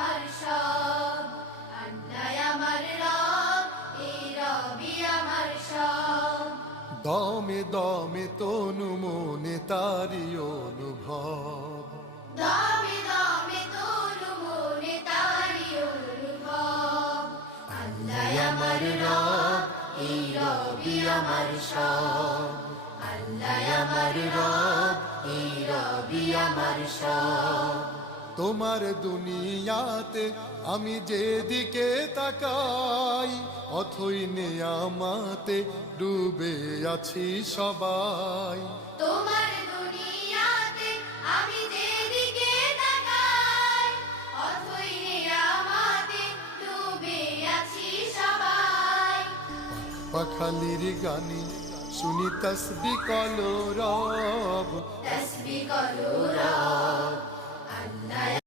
আমার সব, আল্লাহ আমার রব, এই রবি আমার সব। দমে দমে তনু মনে তারি অনুভব, দমে দমে তনু মনে তারি অনুভব। আল্লাহ আমার রব, এই রবি আমার সব, আল্লাহ আমার রব, এই রবি আমার সব। তোমার দুনিয়াতে আমি যেদিকে তাকাই, অথই নেয়ামাতে ডুবে আছি সবাই। তোমার দুনিয়াতে আমি যেদিকে তাকাই, অথই নিয়ামতে ডুবে আছি সবাই। পাখালির গানে শুনি তসবি কলো রব, তাসবিহ করো রব, আল্লাহ